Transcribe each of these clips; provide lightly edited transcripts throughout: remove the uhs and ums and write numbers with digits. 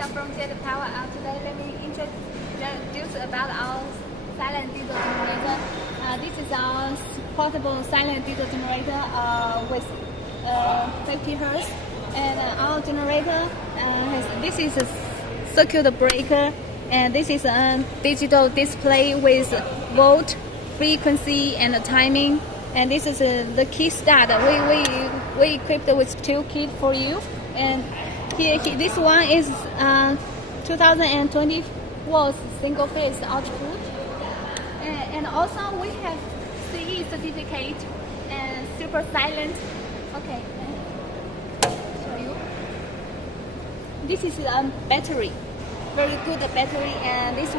I'm from Jet Power. Today let me introduce about our silent diesel generator. This is our portable silent diesel generator with 50 Hertz. And our generator this is a circuit breaker, and this is a digital display with volt, frequency, and timing. And this is the key start. We equipped with 2 keys for you. And here this one is 2020 volts single phase output. And also we have CE certificate and super silent. Okay, show you. This is a battery, very good battery. And this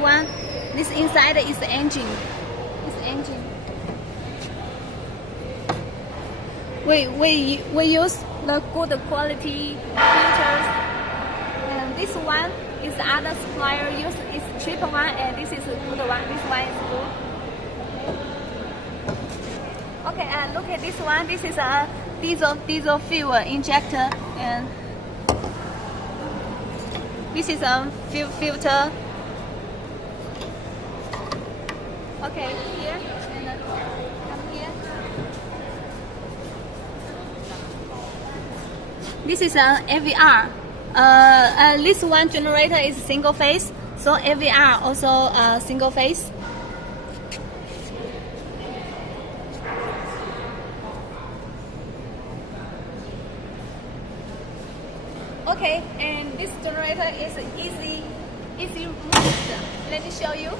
inside is the engine. We use the good quality filters, and this one is the other supplier use is cheaper one, and this is a good one. This one is good. Okay, and look at this one. This is a diesel fuel injector, and this is a fuel filter. Okay, here and come here. This is a AVR. This one generator is single phase, so AVR also single phase. Okay, and this generator is easy moved. Let me show you.